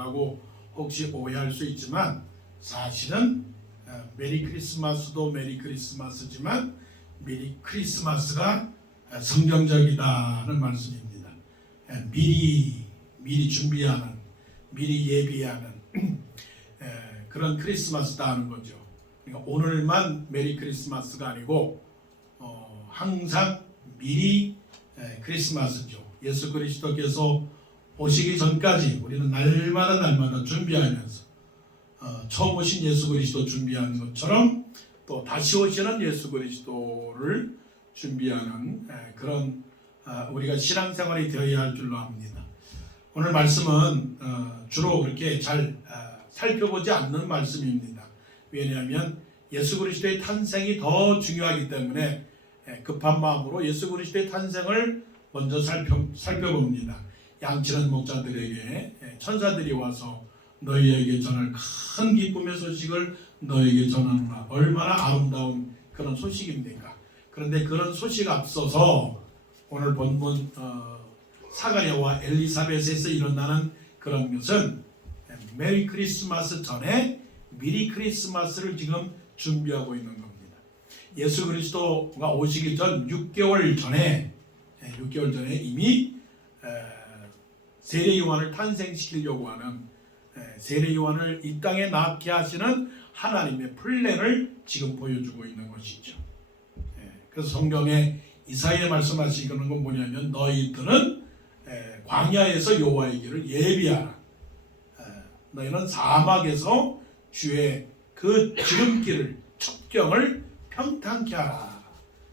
라고 혹시 오해할 수 있지만 사실은 메리 크리스마스도 메리 크리스마스지만 메리 크리스마스가 성경적이다는 말씀입니다. 미리 준비하는, 미리 예비하는 그런 크리스마스다 하는 거죠. 그러니까 오늘만 메리 크리스마스가 아니고 항상 미리 크리스마스죠. 예수 그리스도께서 오시기 전까지 우리는 날마다 준비하면서 처음 오신 예수 그리스도 준비하는 것처럼 또 다시 오시는 예수 그리스도를 준비하는 그런 우리가 신앙생활이 되어야 할 줄로 압니다. 오늘 말씀은 주로 그렇게 잘 살펴보지 않는 말씀입니다. 왜냐하면 예수 그리스도의 탄생이 더 중요하기 때문에 급한 마음으로 예수 그리스도의 탄생을 먼저 살펴봅니다. 양치는 목자들에게 천사들이 와서 너희에게 전할 큰 기쁨의 소식을 너희에게 전하노라. 얼마나 아름다운 그런 소식입니까? 그런데 그런 소식 앞서서 오늘 본문 사가랴와 엘리사벳에서 일어나는 그런 것은 메리 크리스마스 전에 미리 크리스마스를 지금 준비하고 있는 겁니다. 예수 그리스도가 오시기 전 6개월 전에 이미 세례 요한을 탄생시키려고 하는 세례 요한을 이 땅에 낳게 하시는 하나님의 플랜을 지금 보여주고 있는 것이죠. 그래서 성경에 이사야에 말씀하시는 건 뭐냐면 너희들은 광야에서 여호와의 길을 예비하라. 너희는 사막에서 주의 그 지름길을 첩경을 평탄케 하라.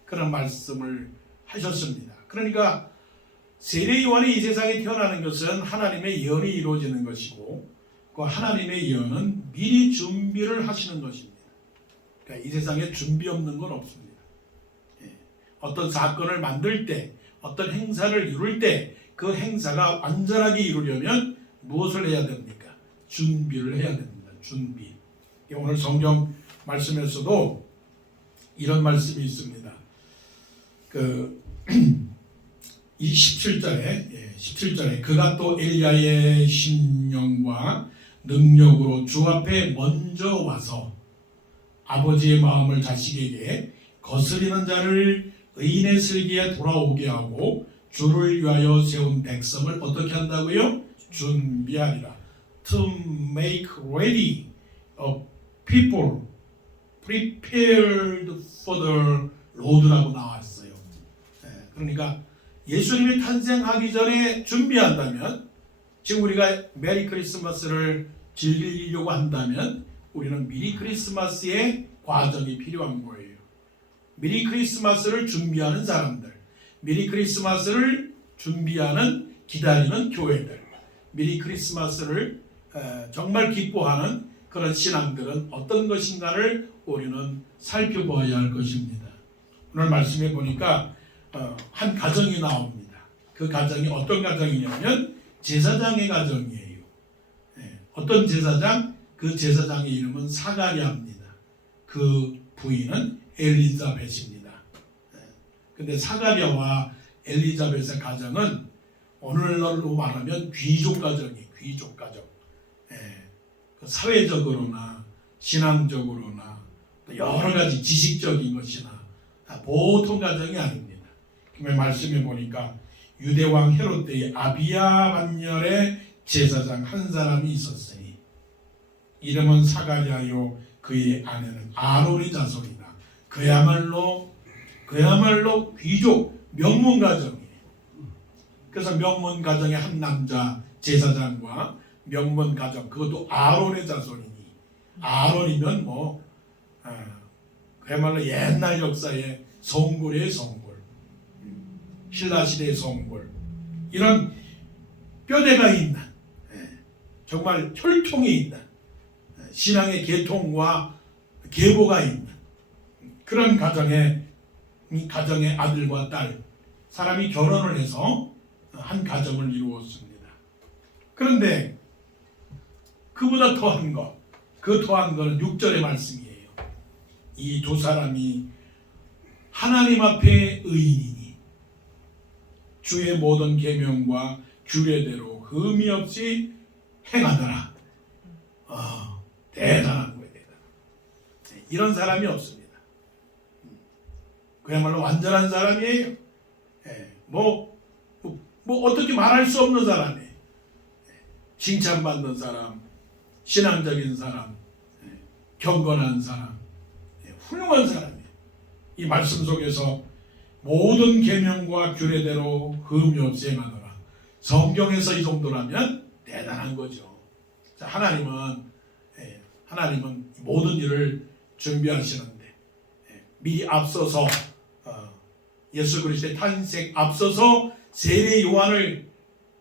그런 말씀을 하셨습니다. 그러니까 세례 요한이 이 세상에 태어나는 것은 하나님의 예언이 이루어지는 것이고 그 하나님의 예언은 미리 준비를 하시는 것입니다. 그러니까 이 세상에 준비 없는 건 없습니다. 어떤 사건을 만들 때 어떤 행사를 이룰 때 그 행사가 완전하게 이루려면 무엇을 해야 됩니까? 준비를 해야 됩니다. 준비. 오늘 성경 말씀에서도 이런 말씀이 있습니다. 이 17절에 그가 또 엘리야의 신령과 능력으로 주 앞에 먼저 와서 아버지의 마음을 자식에게 거스리는 자를 의인의 슬기에 돌아오게 하고 주를 위하여 세운 백성을 어떻게 한다고요? 준비하리라. To make ready a people prepared for the Lord라고 나왔어요. 그러니까 예수님이 탄생하기 전에 준비한다면, 지금 우리가 메리 크리스마스를 즐기려고 한다면 우리는 미리 크리스마스의 과정이 필요한 거예요. 미리 크리스마스를 준비하는 사람들, 미리 크리스마스를 준비하는 기다리는 교회들, 미리 크리스마스를 정말 기뻐하는 그런 신앙들은 어떤 것인가를 우리는 살펴봐야 할 것입니다. 오늘 말씀해 보니까 한 가정이 나옵니다. 그 가정이 어떤 가정이냐면 제사장의 가정이에요. 어떤 제사장? 그 제사장의 이름은 사가랴입니다. 그 부인은 엘리자벳입니다. 근데 사가랴와 엘리자벳의 가정은 오늘날로 말하면 귀족 가정이에요. 귀족 가정. 사회적으로나 신앙적으로나 또 여러 가지 지식적인 것이나 보통 가정이 아닙니다. 말씀해 보니까 유대왕 헤롯 때의 아비야 반열의 제사장 한 사람이 있었으니 이름은 사가랴요 그의 아내는 아론의 자손이다. 그야말로 귀족 명문 가정이에요. 그래서 명문 가정의 한 남자 제사장과 명문 가정, 그것도 아론의 자손이니, 아론이면 그야말로 옛날 역사의 성골의 성골, 신라시대의 성골, 이런 뼈대가 있는, 정말 혈통이 있는, 신앙의 계통과 계보가 있는 그런 가정의 아들과 딸, 사람이 결혼을 해서 한 가정을 이루었습니다. 그런데 그보다 더한 것, 그 더한 것은 6절의 말씀이에요. 이 두 사람이 하나님 앞에 의인이니 주의 모든 계명과 규례대로 흠이 없이 행하더라. 대단한 거예요. 대단한. 이런 사람이 없습니다. 그야말로 완전한 사람이에요. 뭐 어떻게 말할 수 없는 사람이에요. 칭찬받는 사람, 신앙적인 사람, 경건한 사람, 훌륭한 사람이에요. 이 말씀 속에서 모든 계명과 규례대로 흠이 없이 행하노라. 성경에서 이 정도라면 대단한 거죠. 자, 하나님은 모든 일을 준비하시는데 미리 앞서서 예수 그리스도의 탄생 앞서서 세례 요한을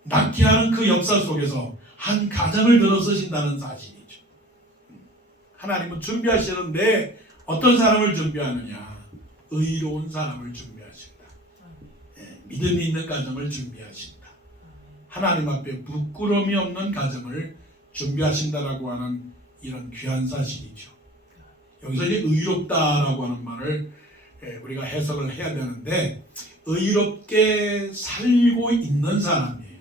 낳게 하는 그 역사 속에서 한 가정을 들어 쓰신다는 사실이죠. 하나님은 준비하시는데 어떤 사람을 준비하느냐? 의로운 사람을 준비하신다. 믿음이 있는 가정을 준비하신다. 하나님 앞에 부끄러움이 없는 가정을 준비하신다라고 하는 이런 귀한 사실이죠. 여기서 이제 의롭다라고 하는 말을 우리가 해석을 해야 되는데 의롭게 살고 있는 사람이에요.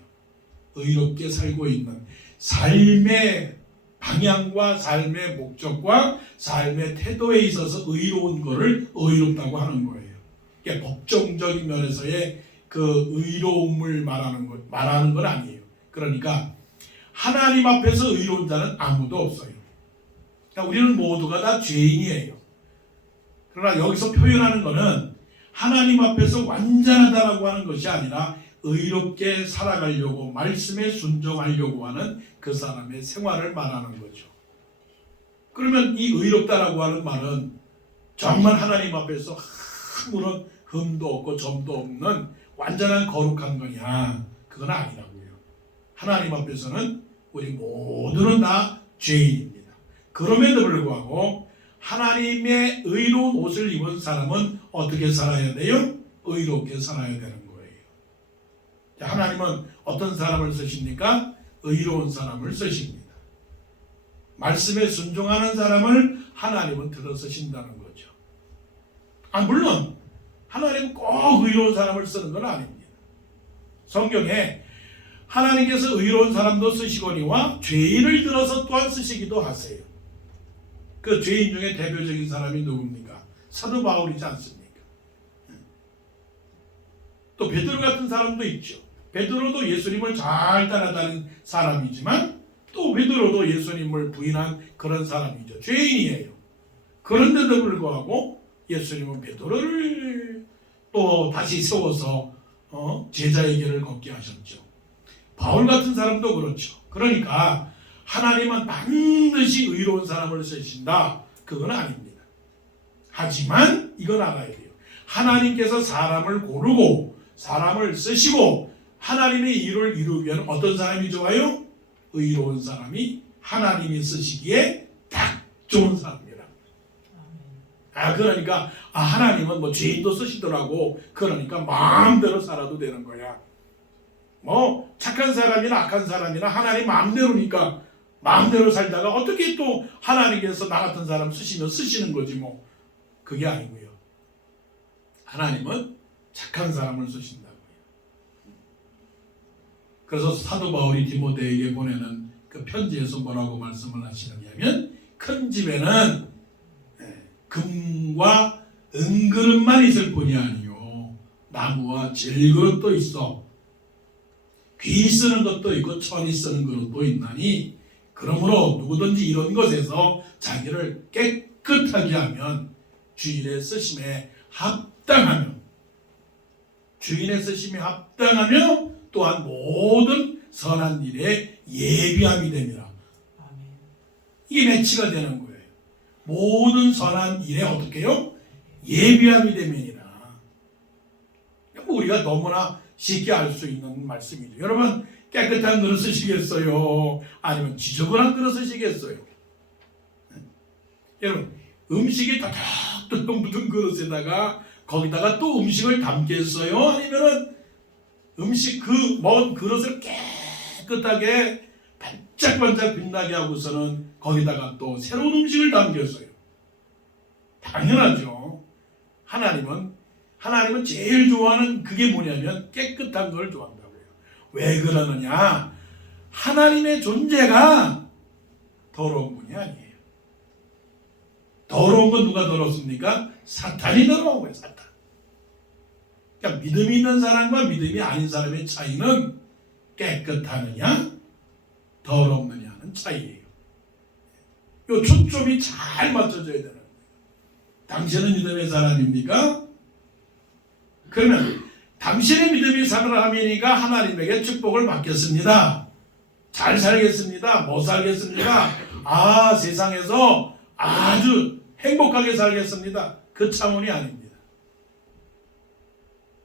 의롭게 살고 있는 삶의 방향과 삶의 목적과 삶의 태도에 있어서 의로운 것을 의롭다고 하는 거예요. 그러니까 법정적인 면에서의 그 의로움을 말하는 건 아니에요. 그러니까 하나님 앞에서 의로운 자는 아무도 없어요. 그러니까 우리는 모두가 다 죄인이에요. 그러나 여기서 표현하는 것은 하나님 앞에서 완전하다라고 하는 것이 아니라 의롭게 살아가려고 말씀에 순종하려고 하는 그 사람의 생활을 말하는 거죠. 그러면 이 의롭다라고 하는 말은 정말 하나님 앞에서 아무런 흠도 없고 점도 없는 완전한 거룩한 거냐? 그건 아니라고요. 하나님 앞에서는 우리 모두는 다 죄인입니다. 그럼에도 불구하고 하나님의 의로운 옷을 입은 사람은 어떻게 살아야 돼요? 의롭게 살아야 되는 거예요. 하나님은 어떤 사람을 쓰십니까? 의로운 사람을 쓰십니다. 말씀에 순종하는 사람을 하나님은 들어 쓰신다는 거죠. 물론 하나님은 꼭 의로운 사람을 쓰는 건 아닙니다. 성경에 하나님께서 의로운 사람도 쓰시거니와 죄인을 들어서 또한 쓰시기도 하세요. 그 죄인 중에 대표적인 사람이 누굽니까? 사도 바울이지 않습니까? 또 베드로 같은 사람도 있죠. 베드로도 예수님을 잘 따라다닌 사람이지만 또 베드로도 예수님을 부인한 그런 사람이죠. 죄인이에요. 그런데도 불구하고 예수님은 베드로를 또 다시 세워서 제자의 길을 걷게 하셨죠. 바울 같은 사람도 그렇죠. 그러니까 하나님은 반드시 의로운 사람을 쓰신다. 그건 아닙니다. 하지만 이건 알아야 돼요. 하나님께서 사람을 고르고 사람을 쓰시고 하나님의 일을 이루기 위한 어떤 사람이 좋아요? 의로운 사람이 하나님이 쓰시기에 딱 좋은 사람이라. 그러니까 하나님은 뭐 죄인도 쓰시더라고. 그러니까 마음대로 살아도 되는 거야. 뭐 착한 사람이나 악한 사람이나 하나님 마음대로니까 마음대로 살다가 어떻게 또 하나님께서 나 같은 사람 쓰시는 거지 뭐. 그게 아니고요. 하나님은 착한 사람을 쓰신다고요. 그래서 사도 바울이 디모데에게 보내는 그 편지에서 뭐라고 말씀을 하시느냐면 큰 집에는 금과 은그릇만 있을 뿐이 아니요 나무와 질그릇도 있어 귀 쓰는 것도 있고 천이 쓰는 그릇도 있나니 그러므로 누구든지 이런 것에서 자기를 깨끗하게 하면 주인의 쓰심에 합당하며 또한 모든 선한 일에 예비함이 됩니다. 이게 매치가 되는 거예요. 모든 선한 일에 어떻게 해요? 예비함이 되면이라. 우리가 너무나 쉽게 알 수 있는 말씀이죠. 여러분 깨끗한 그릇 쓰시겠어요? 아니면 지저분한 그릇 쓰시겠어요? 여러분 음식이 덕덕 묻은 그릇에다가 거기다가 또 음식을 담겠어요? 아니면은 음식 그 먹은 그릇을 깨끗하게 반짝반짝 빛나게 하고서는 거기다가 또 새로운 음식을 담겼어요. 당연하죠. 하나님은 제일 좋아하는 그게 뭐냐면 깨끗한 걸 좋아한다고요. 왜 그러느냐? 하나님의 존재가 더러운 분이 아니에요. 더러운 건 누가 더럽습니까? 사탄이 더러운 거예요. 사탄. 그러니까 믿음이 있는 사람과 믿음이 아닌 사람의 차이는 깨끗하느냐 더럽느냐는 차이예요. 이 초점이 잘 맞춰져야 되는 거예요. 당신은 믿음의 사람입니까? 그러면 당신의 믿음이 사람이니까 하나님에게 축복을 받겠습니다. 잘 살겠습니다. 못 살겠습니까? 세상에서 아주 행복하게 살겠습니다. 그 차원이 아닙니다.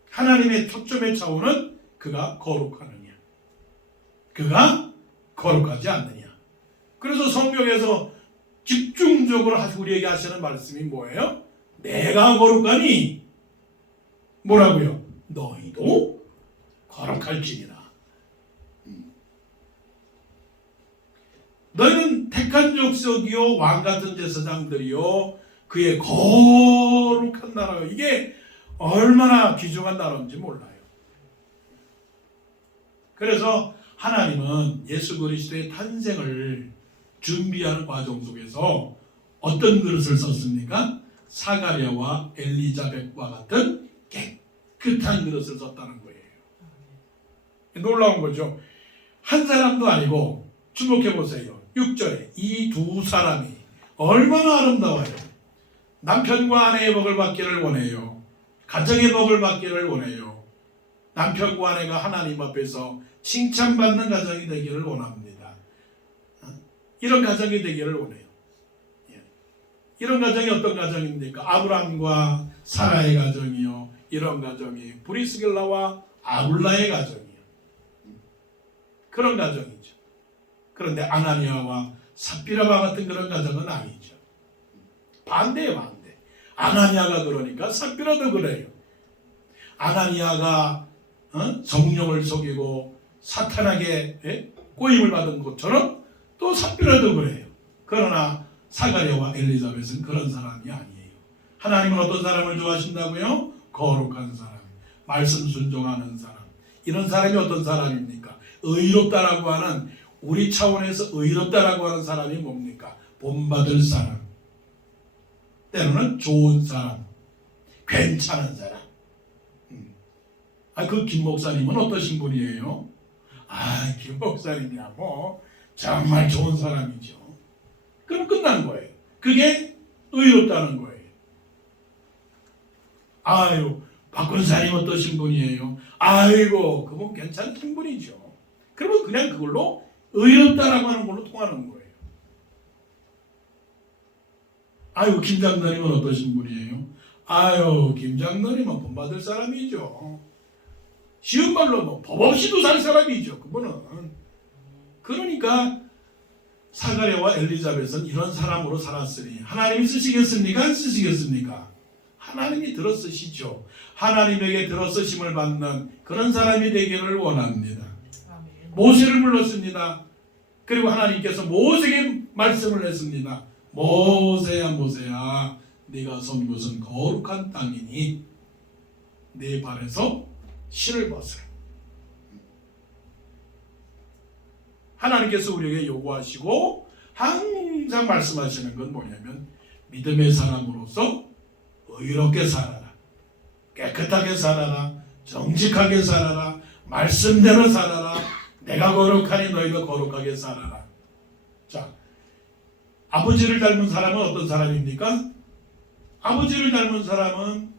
하나님의 초점의 차원은 그가 거룩하느냐, 그가 거룩하지 않느냐. 그래서 성경에서 집중적으로 우리에게 하시는 말씀이 뭐예요? 내가 거룩하니 뭐라고요? 너희도 거룩할지니라. 너희는 택한 족속이요 왕같은 제사장들이요 그의 거룩한 나라요. 이게 얼마나 귀중한 나라인지 몰라요. 그래서 하나님은 예수 그리스도의 탄생을 준비하는 과정 속에서 어떤 그릇을 썼습니까? 사가랴와 엘리자벳과 같은 깨끗한 그릇을 썼다는 거예요. 놀라운 거죠. 한 사람도 아니고 주목해 보세요. 6절에 이 두 사람이 얼마나 아름다워요. 남편과 아내의 복을 받기를 원해요. 가정의 복을 받기를 원해요. 남편과 아내가 하나님 앞에서 칭찬받는 가정이 되기를 원합니다. 이런 가정이 되기를 원해요. 이런 가정이 어떤 가정입니까? 아브라함과 사라의 가정이요. 이런 가정이 브리스길라와 아굴라의 가정이요. 그런 가정이죠. 그런데 아나니아와 삽비라와 같은 그런 가정은 아니죠. 반대예요, 반대. 아나니아가 그러니까 삽비라도 그래요. 아나니아가 성령을 속이고 사탄에게 꼬임을 받은 것처럼 또 삽비라도 그래요. 그러나 사가랴와 엘리자벳은 그런 사람이 아니에요. 하나님은 어떤 사람을 좋아하신다고요? 거룩한 사람, 말씀 순종하는 사람. 이런 사람이 어떤 사람입니까? 의롭다라고 하는, 우리 차원에서 의롭다라고 하는 사람이 뭡니까? 본받을 사람, 때로는 좋은 사람, 괜찮은 사람. 그 김 목사님은 어떠신 분이에요? 김 목사님이야 뭐 정말 좋은 사람이죠. 그럼 끝난 거예요. 그게 의롭다는 거예요. 박근사님 어떠신 분이에요? 그분 괜찮은 분이죠. 그러면 그냥 그걸로 의롭다라고 하는 걸로 통하는 거예요. 김장로님은 어떠신 분이에요? 김장로님은 본받을 사람이죠. 쉬운 말로 법 없이도 살 사람이죠. 그분은. 그러니까 사가랴와 엘리자벳은 이런 사람으로 살았으니 하나님이 쓰시겠습니까? 안 쓰시겠습니까? 하나님이 들어쓰시죠. 하나님에게 들어쓰심을 받는 그런 사람이 되기를 원합니다. 모세를 불렀습니다. 그리고 하나님께서 모세에게 말씀을 했습니다. 모세야 모세야, 네가 선 곳은 거룩한 땅이니 네 발에서 실을 벗으라. 하나님께서 우리에게 요구하시고 항상 말씀하시는 건 뭐냐면 믿음의 사람으로서 의롭게 살아라, 깨끗하게 살아라, 정직하게 살아라, 말씀대로 살아라, 내가 거룩하니 너희도 거룩하게 살아라. 자, 아버지를 닮은 사람은 어떤 사람입니까? 아버지를 닮은 사람은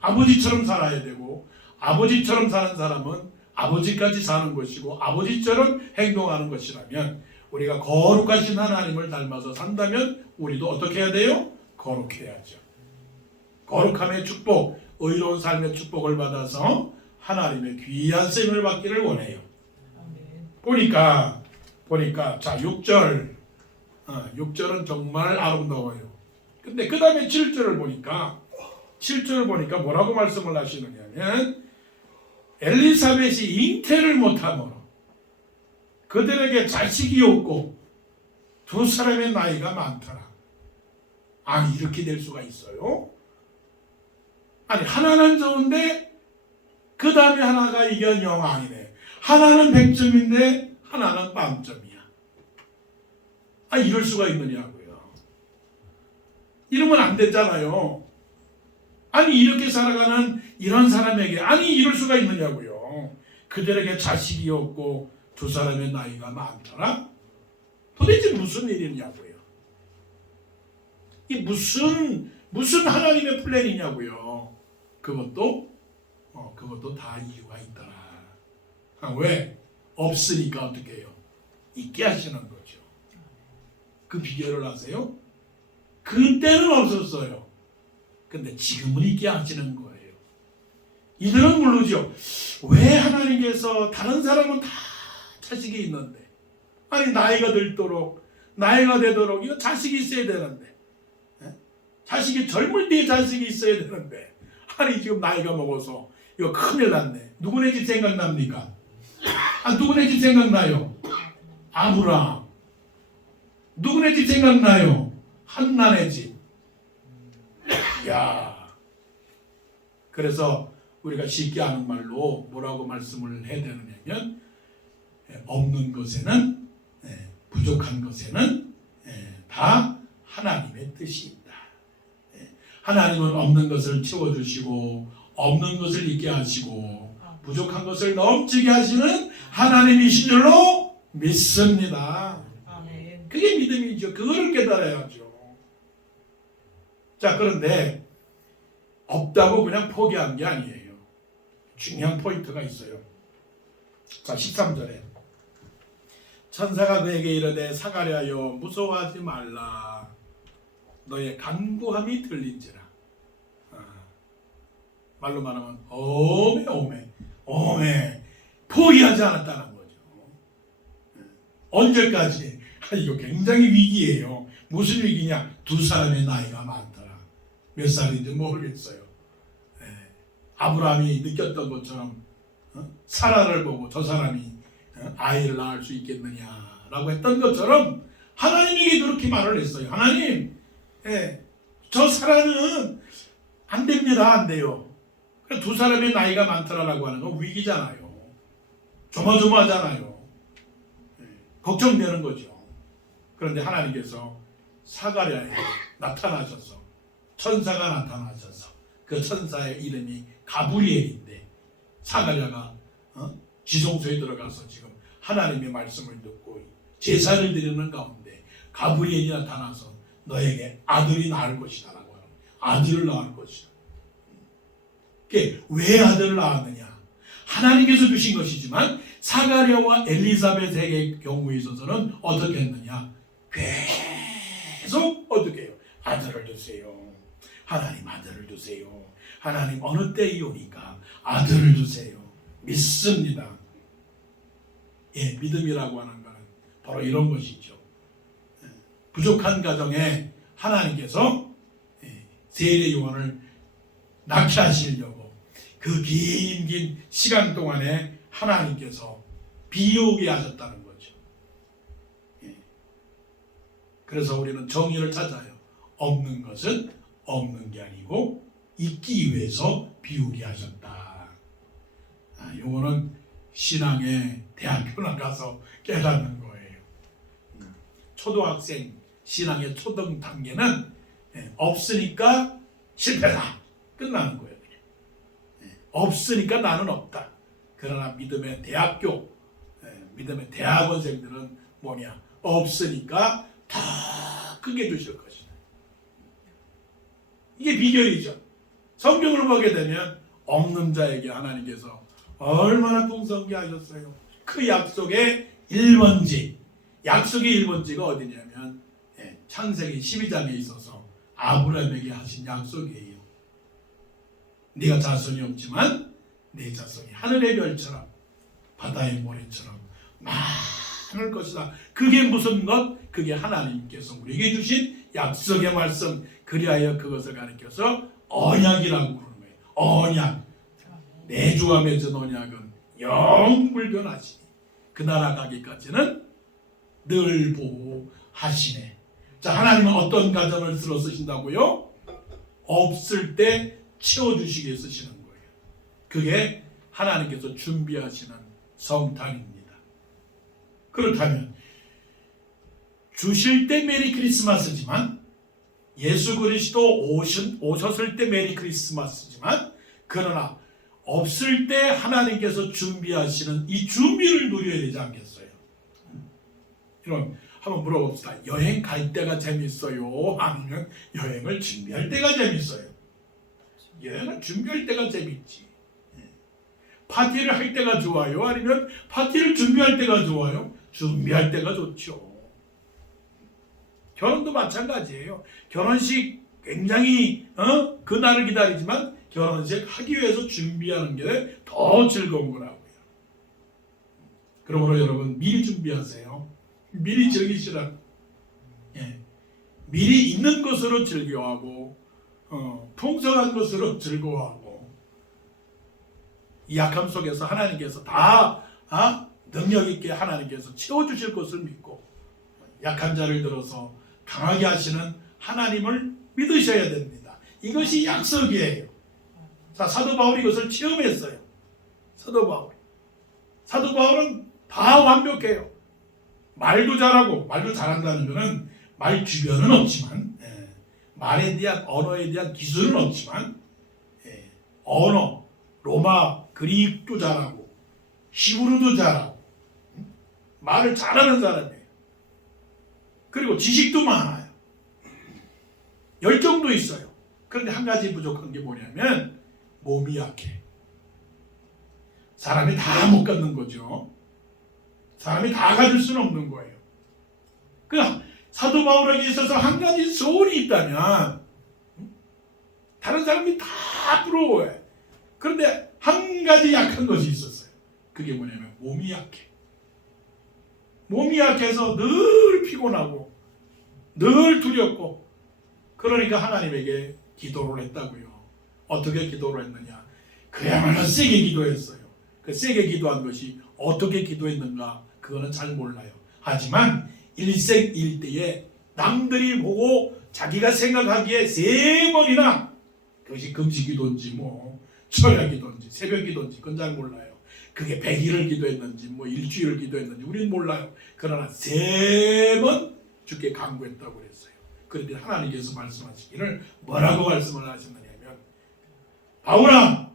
아버지처럼 살아야 되고, 아버지처럼 사는 사람은 아버지까지 사는 것이고 아버지처럼 행동하는 것이라면, 우리가 거룩하신 하나님을 닮아서 산다면 우리도 어떻게 해야 돼요? 거룩해야죠. 거룩함의 축복, 의로운 삶의 축복을 받아서 하나님의 귀한 쓰임을 받기를 원해요. 보니까 자 6절은 정말 아름다워요. 근데 그 다음에 7절을 보니까 뭐라고 말씀을 하시느냐면, 엘리사벳이 잉태를 못하므로 그들에게 자식이 없고 두 사람의 나이가 많더라. 이렇게 될 수가 있어요? 하나는 좋은데 그 다음에 하나가 이게 영 아니네. 하나는 100점인데 하나는 빵점이야. 이럴 수가 있느냐고요. 이러면 안 됐잖아요. 이렇게 살아가는 이런 사람에게 이럴 수가 있느냐고요. 그들에게 자식이 없고 두 사람의 나이가 많더라. 도대체 무슨 일이냐고요. 이 무슨 하나님의 플랜이냐고요. 그것도 다 이유가 있더라. 왜? 없으니까 어떻게 해요? 있게 하시는 거죠. 그 비결을 아세요? 그때는 없었어요. 근데 지금은 있게 하시는 거예요. 이들은 모르죠. 왜 하나님께서 다른 사람은 다 자식이 있는데 나이가 들도록 나이가 되도록 이거 자식이 있어야 되는데 자식이 젊을 때 자식이 있어야 되는데 지금 나이가 먹어서 이거 큰일 났네. 누구네 집 생각납니까? 누구네 집 생각나요? 아브라함. 누구네 집 생각나요? 한나네 집. 그래서 우리가 쉽게 하는 말로 뭐라고 말씀을 해야 되느냐면 없는 것에는 부족한 것에는 다 하나님의 뜻이 있다. 하나님은 없는 것을 채워주시고 없는 것을 있게 하시고 부족한 것을 넘치게 하시는 하나님이신 줄로 믿습니다. 그게 믿음이죠. 그거를 깨달아야죠. 자, 그런데 없다고 그냥 포기한 게 아니에요. 중요한 포인트가 있어요. 자, 13절에 천사가 그에게 이르되 사가랴여 무서워하지 말라. 너의 간구함이 들린지라. 말로 말하면 오메 포기하지 않았다는 거죠. 언제까지? 이거 굉장히 위기예요. 무슨 위기냐? 두 사람의 나이가 많더라. 몇 살인지 모르겠어요. 아브라함이 느꼈던 것처럼 사라를 보고 저 사람이 아이를 낳을 수 있겠느냐라고 했던 것처럼 하나님에게 그렇게 말을 했어요. 하나님, 저 사라는 안 됩니다. 안 돼요. 두 사람의 나이가 많더라라고 하는 건 위기잖아요. 조마조마하잖아요. 걱정되는 거죠. 그런데 하나님께서 사가랴에 나타나셔서 천사가 나타나셔서 그 천사의 이름이 가브리엘인데 사가랴가 지성소에 들어가서 지금 하나님의 말씀을 듣고 제사를 드리는 가운데 가브리엘이 나타나서 너에게 아들이 낳을 것이다 라고 하는 아들을 낳을 것이다. 왜 아들을 낳았느냐? 하나님께서 주신 것이지만 사가랴와 엘리사벳의 경우에 있어서는 어떻게 했느냐? 계속 어떻게 해요? 아들을 주세요. 하나님 아들을 주세요. 하나님 어느 때이 오니까 아들을 주세요. 믿습니다. 믿음이라고 하는 것은 바로 이런 것이죠. 부족한 가정에 하나님께서 세례 요한을 낳게 하시려고 그 긴 시간 동안에 하나님께서 비우게 하셨다는 거죠. 그래서 우리는 정의를 찾아요. 없는 것은 없는 게 아니고 있기 위해서 비우게 하셨다. 요거는 신앙의 대학교 나가서 깨닫는 거예요. 초등학생 신앙의 초등 단계는 없으니까 실패다. 끝나는 거예요. 없으니까 나는 없다. 그러나 믿음의 대학교, 믿음의 대학원생들은 뭐냐? 없으니까 더 크게 주실 것이다. 이게 비결이죠. 성경을 보게 되면 없는 자에게 하나님께서 얼마나 풍성케 하셨어요. 그 약속의 1번지, 약속의 1번지가 어디냐면 창세기 12장에 있어서 아브라함에게 하신 약속이에요. 네가 자손이 없지만 네 자손이 하늘의 별처럼 바다의 모래처럼 많을 것이다. 그게 무슨 것? 그게 하나님께서 우리에게 주신 약속의 말씀. 그리하여 그것을 가리켜서 언약이라고 부르는 거예요. 언약. 내 주와 맺은 언약은 영불변하시니 그 나라 가기까지는 늘 보호하시네. 자, 하나님은 어떤 가정을 들어 쓰신다고요? 없을 때 채워주시기 위해 쓰시는 거예요. 그게 하나님께서 준비하시는 성탄입니다. 그렇다면 주실 때 메리 크리스마스지만 예수 그리스도 오셨을 때 메리 크리스마스지만 그러나 없을 때 하나님께서 준비하시는 이 준비를 누려야 되지 않겠어요? 그럼 한번 물어봅시다. 여행 갈 때가 재밌어요? 아니면 여행을 준비할 때가 재밌어요? 여행을 준비할 때가 재밌지. 파티를 할 때가 좋아요? 아니면 파티를 준비할 때가 좋아요? 준비할 때가 좋죠. 결혼도 마찬가지예요. 결혼식 굉장히 그날을 기다리지만 결혼식 하기 위해서 준비하는 게 더 즐거운 거라고요. 그러므로 여러분 미리 준비하세요. 미리 즐기시라. 미리 있는 것으로 즐겨하고 풍성한 것으로 즐거워하고 이 약함 속에서 하나님께서 다 능력 있게 하나님께서 채워주실 것을 믿고 약한 자를 들어서 강하게 하시는 하나님을 믿으셔야 됩니다. 이것이 약속이에요. 자, 사도 바울이 이것을 체험했어요. 사도 바울은 다 완벽해요. 말도 잘하고, 말도 잘한다는 것은 말 주변은 없지만, 말에 대한 언어에 대한 기술은 없지만, 언어, 로마, 그리스도 잘하고, 히브리도 잘하고, 말을 잘하는 사람이에요. 그리고 지식도 많아요. 열정도 있어요. 그런데 한 가지 부족한 게 뭐냐면 몸이 약해. 사람이 다 못 갖는 거죠. 사람이 다 가질 수는 없는 거예요. 그러니까 사도 바울에게 있어서 한 가지 소원이 있다면 다른 사람이 다 부러워해. 그런데 한 가지 약한 것이 있었어요. 그게 뭐냐면 몸이 약해. 몸이 약해서 늘 피곤하고 늘 두렵고 그러니까 하나님에게 기도를 했다고요. 어떻게 기도를 했느냐? 그야말로 세게 기도했어요. 그 세게 기도한 것이 어떻게 기도했는가? 그거는 잘 몰라요. 하지만 일생일대에 남들이 보고 자기가 생각하기에 3번이나 그것이 금식기도인지 뭐 철야기도인지 새벽기도인지 그건 잘 몰라요. 그게 100일을 기도했는지 뭐 일주일을 기도했는지 우리는 몰라요. 그러나 3번 주께 간구했다고 그랬어요. 그런데 하나님께서 말씀하시기를 뭐라고 말씀을 하셨느냐면 바울아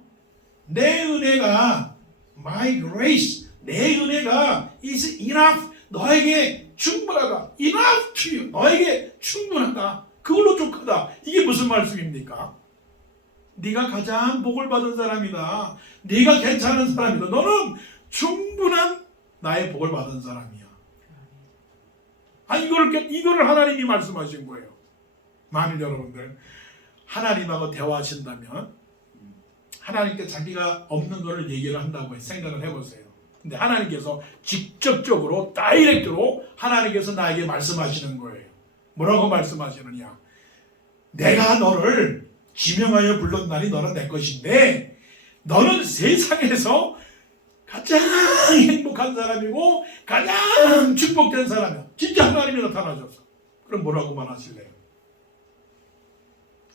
내 은혜가 my grace 내 은혜가 is enough 너에게 충분하다 enough to you 너에게 충분하다 그걸로 족하다 이게 무슨 말씀입니까? 네가 가장 복을 받은 사람이다. 네가 괜찮은 사람이다. 너는 충분한 나의 복을 받은 사람이야. 이거를 하나님이 말씀하신 거예요. 만일 여러분들 하나님하고 대화하신다면 하나님께 자기가 없는 것을 얘기를 한다고 생각을 해보세요. 근데 하나님께서 직접적으로 다이렉트로 하나님께서 나에게 말씀하시는 거예요. 뭐라고 말씀하시느냐? 내가 너를 지명하여 불렀나니 너는 내 것인데 너는 세상에서 가장 행복한 사람이고 가장 축복된 사람이야. 진짜 하나님이 나타나셔서. 그럼 뭐라고 말하실래요?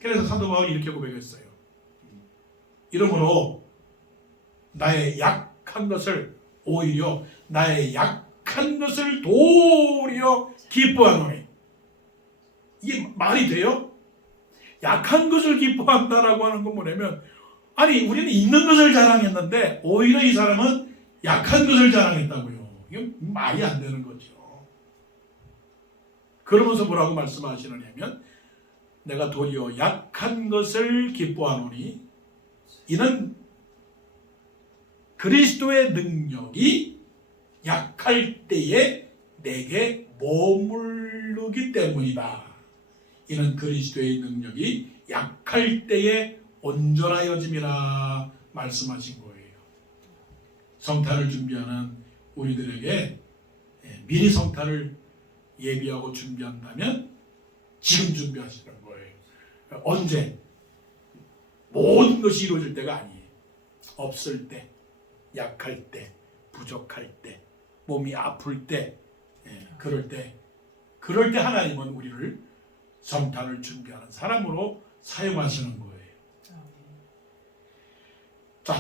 그래서 사도 바울이 이렇게 고백했어요. 이러므로 나의 약한 것을 오히려 나의 약한 것을 도리어 기뻐하노니 이게 말이 돼요? 약한 것을 기뻐한다라고 하는 건 뭐냐면 아니 우리는 있는 것을 자랑했는데 오히려 이 사람은 약한 것을 자랑했다고요. 이게 말이 안 되는 거죠. 그러면서 뭐라고 말씀하시느냐면 내가 도리어 약한 것을 기뻐하노니 이는 그리스도의 능력이 약할 때에 내게 머무르기 때문이다. 이는 그리스도의 능력이 약할 때에 온전하여짐이라 말씀하신 거예요. 성탄을 준비하는 우리들에게 미리 성탄을 예비하고 준비한다면 지금 준비하시는 거예요. 언제? 모든 것이 이루어질 때가 아니에요. 없을 때, 약할 때, 부족할 때, 몸이 아플 때, 그럴 때 하나님은 우리를 성탄을 준비하는 사람으로 사용하시는 거예요. 자,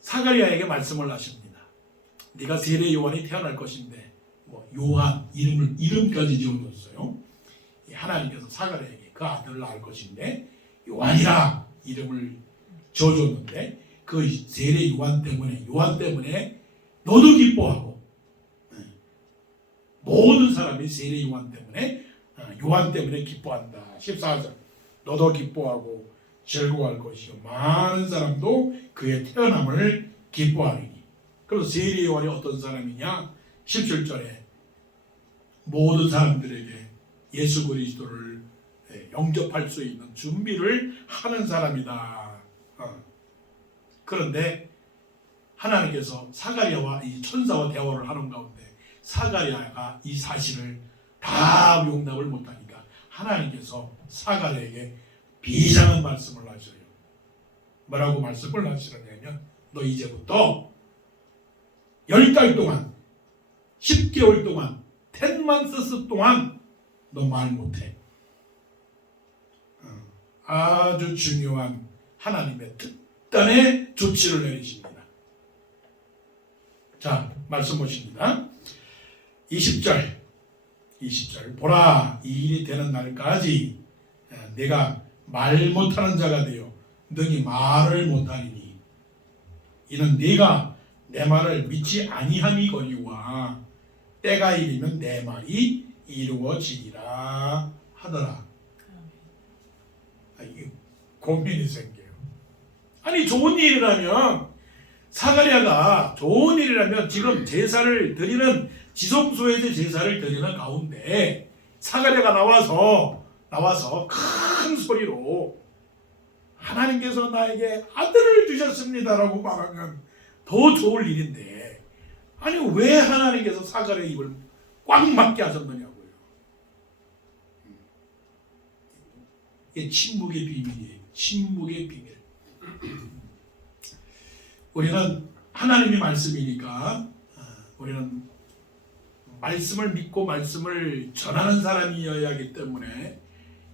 사가랴에게 말씀을 하십니다. 네가 세례 요한이 태어날 것인데 요한 이름까지 지어줬어요. 하나님께서 사가랴에게 그 아들을 낳을 것인데 요한이라 이름을 지어줬는데 그 세례 요한 때문에 너도 기뻐하고 모든 사람이 세례 요한 때문에 기뻐한다. 14절 너도 기뻐하고 즐거워할 것이요 많은 사람도 그의 태어남을 기뻐하리니. 그래서 세례 요한이 어떤 사람이냐? 17절에 모든 사람들에게 예수 그리스도를 영접할 수 있는 준비를 하는 사람이다. 그런데 하나님께서 사가랴와 이 천사와 대화를 하는 가운데 사가랴가 이 사실을 다 용납을 못하니까 하나님께서 사가랴에게 비장한 말씀을 하셔요. 뭐라고 말씀을 하시느냐면 너 이제부터 10달 동안 10개월 동안 10months 동안 너 말 못해. 아주 중요한 하나님의 특단의 조치를 내리십니다. 자, 말씀 보십니다. 20절 보라 이 일이 되는 날까지 내가 말 못하는 자가 되어 능히 말을 못하리니 이는 네가 내 말을 믿지 아니함이거니와 때가 이르면 내 말이 이루어지리라 하더라. 이게 고민이 생겨요. 아니 좋은 일이라면 사가랴가 좋은 일이라면 지금 제사를 드리는 지성소에서 제사를 드리는 가운데 사가랴가 나와서 큰 소리로 하나님께서 나에게 아들을 주셨습니다라고 말하면 더 좋을 일인데 아니 왜 하나님께서 사가랴의 입을 꽉 막게 하셨느냐고요. 이게 침묵의 비밀이에요. 침묵의 비밀. 우리는 하나님의 말씀이니까 우리는 말씀을 믿고 말씀을 전하는 사람이어야 하기 때문에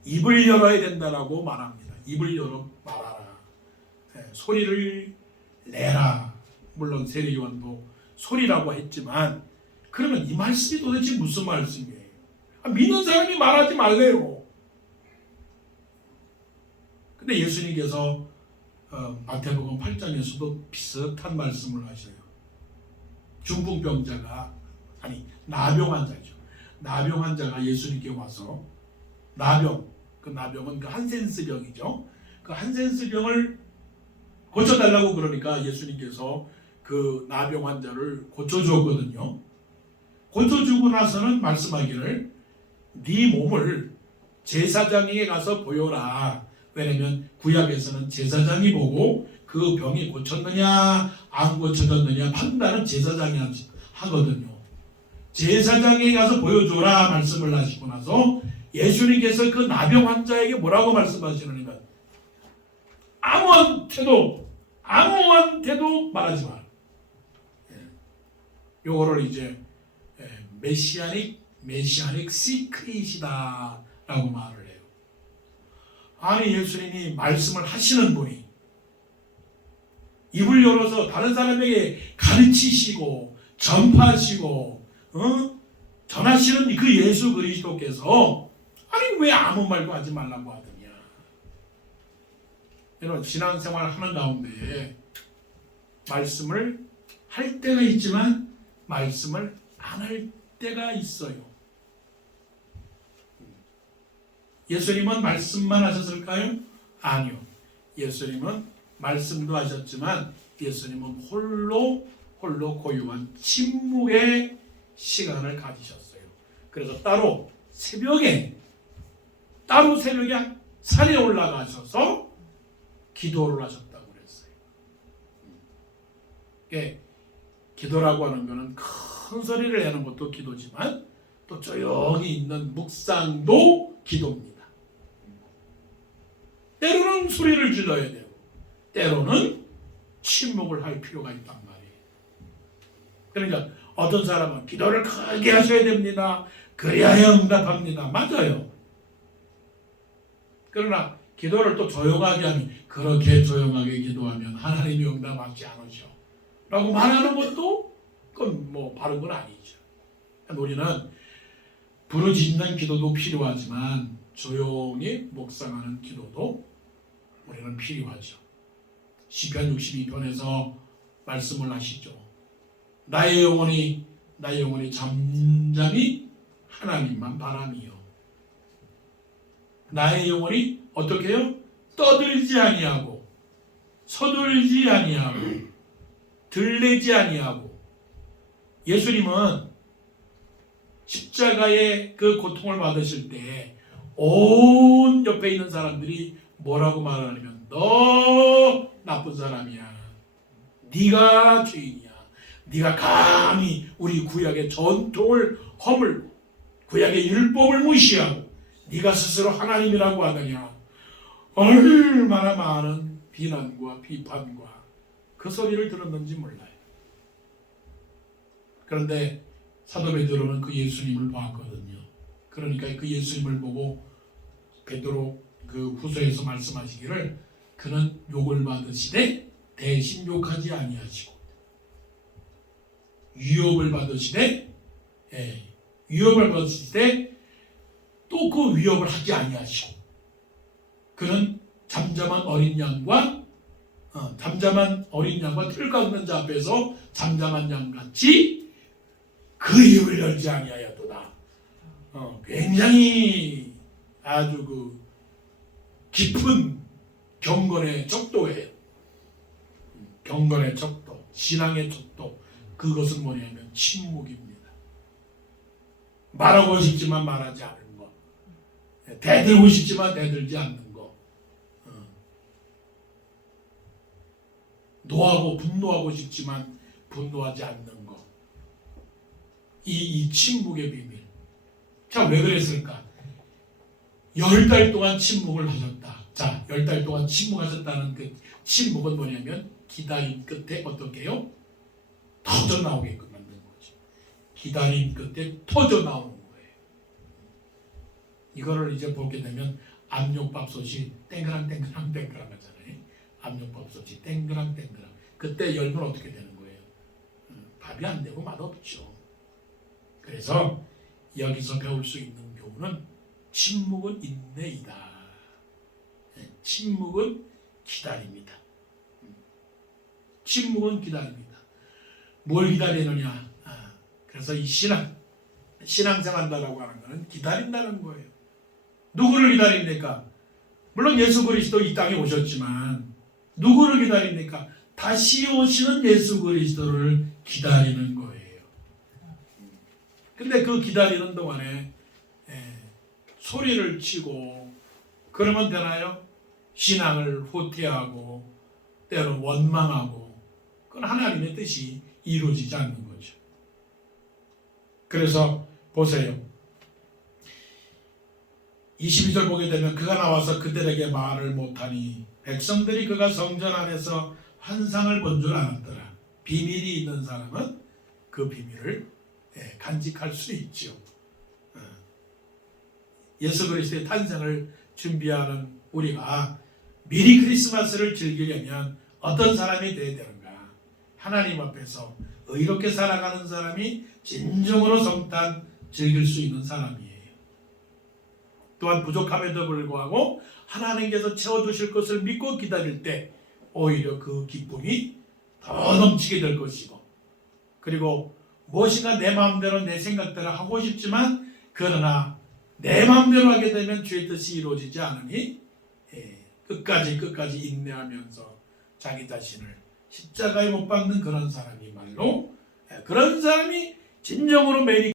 입을 열어야 된다라고 말합니다. 입을 열어 말하라. 소리를 내라. 물론 세례 요한도 소리라고 했지만 그러면 이 말씀이 도대체 무슨 말씀이에요? 믿는 사람이 말하지 말래요. 근데 예수님께서 마태복음 8장에서도 비슷한 말씀을 하셔요. 중풍병자가 나병 환자죠. 나병 환자가 예수님께 와서 그 나병은 그 한센스 병이죠. 그 한센스 병을 고쳐달라고 그러니까 예수님께서 그 나병 환자를 고쳐주었거든요. 고쳐주고 나서는 말씀하기를 네 몸을 제사장에게 가서 보여라. 왜냐면 구약에서는 제사장이 보고 그 병이 고쳤느냐 안 고쳐졌느냐 판단은 제사장이 하거든요. 제사장에게 가서 보여줘라 말씀을 하시고 나서 예수님께서 그 나병 환자에게 뭐라고 말씀하시느냐면 아무한테도 말하지 마. 요거를 이제 메시아닉 시크릿이다 라고 말을 해요. 아니 예수님이 말씀을 하시는 분이 입을 열어서 다른 사람에게 가르치시고 전파하시고 전하시는 그 예수 그리스도께서 아니 왜 아무 말도 하지 말라고 하더냐. 여러분 신앙생활 하는 가운데 말씀을 할 때가 있지만 말씀을 안 할 때가 있어요. 예수님은 말씀만 하셨을까요? 아니요. 예수님은 말씀도 하셨지만 예수님은 홀로 고요한 침묵의 시간을 가지셨어요. 그래서 따로 새벽에 산에 올라가셔서 기도를 하셨다고 그랬어요. 기도라고 하는 것은 큰 소리를 내는 것도 기도지만 또 조용히 있는 묵상도 기도입니다. 때로는 소리를 질러야 되고 때로는 침묵을 할 필요가 있단 말이에요. 그러니까 어떤 사람은 기도를 크게 하셔야 됩니다. 그래야 응답합니다. 맞아요. 그러나 기도를 또 조용하게 하면 그렇게 조용하게 기도하면 하나님이 응답하지 않으셔 라고 말하는 것도 그건 뭐 바른 건 아니죠. 우리는 부르짖는 기도도 필요하지만 조용히 묵상하는 기도도 우리는 필요하죠. 시편 62편에서 말씀을 하시죠. 나의 영혼이 잠잠히 하나님만 바라미요. 나의 영혼이 어떻게 해요? 떠들지 아니하고 서둘지 아니하고 들리지 아니하고. 예수님은 십자가의 그 고통을 받으실 때 온 옆에 있는 사람들이 뭐라고 말하냐면 너 나쁜 사람이야. 네가 죄인이야. 네가 감히 우리 구약의 전통을 허물고 구약의 율법을 무시하고 네가 스스로 하나님이라고 하느냐. 얼마나 많은 비난과 비판과 그 소리를 들었는지 몰라요. 그런데 사도 베드로는 그 예수님을 봤거든요. 그러니까 그 예수님을 보고 베드로 그 후서에서 말씀하시기를 그는 욕을 받으시되 대신 욕하지 아니하시고 위협을 받으시되 또 그 위협을 하지 아니하시고 그는 잠잠한 어린 양과 틀가 없는 자 앞에서 잠잠한 양같이 그 입을 열지 아니하였도다. 굉장히 아주 그 깊은 경건의 척도예요. 경건의 척도, 신앙의 척도. 그것은 뭐냐면 침묵입니다. 말하고 싶지만 말하지 않는 것, 대들고 싶지만 대들지 않는 것, 노하고 분노하고 싶지만 분노하지 않는 것. 이 침묵의 비밀. 자, 왜 그랬을까? 10달 동안 침묵을 하셨다. 자, 10달 동안 침묵하셨다는 그 침묵은 뭐냐면 기다림 끝에 어떻게 해요? 터져 나오게끔 만든 거죠. 기다림 끝에 터져 나오는 거예요. 이거를 이제 보게 되면 압력밥솥이 땡그랑 하잖아요. 압력밥솥이 땡그랑. 그때 열면 어떻게 되는 거예요? 밥이 안 되고 맛없죠. 그래서 여기서 배울 수 있는 교훈은 침묵은 인내이다. 침묵은 기다립니다. 침묵은 기다립니다. 뭘 기다리느냐? 그래서 이 신앙생활한다라고 하는 것은 기다린다는 거예요. 누구를 기다립니까? 물론 예수 그리스도 이 땅에 오셨지만 누구를 기다립니까? 다시 오시는 예수 그리스도를 기다리는 거예요. 근데 그 기다리는 동안에 소리를 치고 그러면 되나요? 신앙을 후퇴하고 때로 원망하고 그건 하나님의 뜻이 이루어지지 않는 거죠. 그래서 보세요. 22절 보게 되면 그가 나와서 그들에게 말을 못하니 백성들이 그가 성전 안에서 환상을 본 줄 알았더라. 비밀이 있는 사람은 그 비밀을 간직할 수 있죠. 예수 그리스도의 탄생을 준비하는 우리가 미리 크리스마스를 즐기려면 어떤 사람이 되어야 되는가? 하나님 앞에서 의롭게 살아가는 사람이 진정으로 성탄 즐길 수 있는 사람이에요. 또한 부족함에도 불구하고 하나님께서 채워주실 것을 믿고 기다릴 때 오히려 그 기쁨이 더 넘치게 될 것이고, 그리고 무엇인가 내 마음대로 내 생각대로 하고 싶지만 그러나 내 마음대로 하게 되면 주의 뜻이 이루어지지 않으니 끝까지 인내하면서 자기 자신을 십자가에 못 박는 그런 사람이 말로 그런 사람이 진정으로 메리